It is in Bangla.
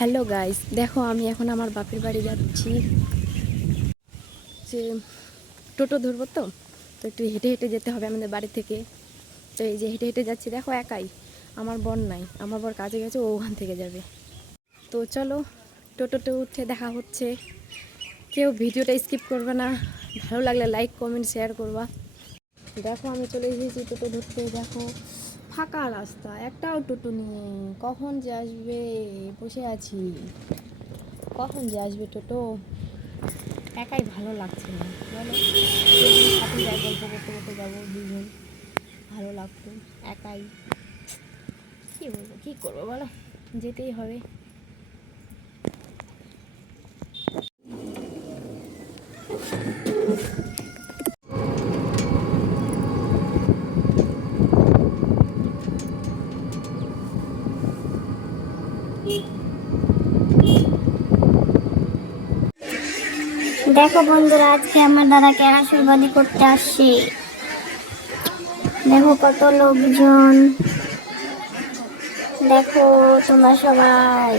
হ্যালো গাইস, দেখো আমি এখন আমার বাপের বাড়ি যাচ্ছি। যে টোটো ধরবো তো একটু হেঁটে হেঁটে যেতে হবে আমাদের বাড়ি থেকে। তো এই যে হেঁটে হেঁটে যাচ্ছি, দেখো একাই, আমার বোন নাই, আমার বর কাজে গেছে, ও ওখান থেকে যাবে। তো চলো টোটোতে উঠে দেখা হচ্ছে। কেউ ভিডিওটা স্কিপ করবে না, ভালো লাগলে লাইক কমেন্ট শেয়ার করবা। দেখো আমি চলে এসেছি টোটো ধরতে। দেখো ফাঁকা রাস্তা, একটাও টোটো নিয়ে, কখন যে আসবে বসে আছি, কখন যে আসবে টোটো। একাই ভালো লাগছে না, বলো সাথে যাই, গল্প করতে করতে যাবো দুজন, ভালো লাগতো। একাই কী বলবো, কী করবো বলো, যেতেই হবে। দেখো বন্ধুরা, আজকে আমার দাদাকে আশীর্বাদী করতে আসছি। দেখো কত লোকজন, দেখো তোমরা সবাই।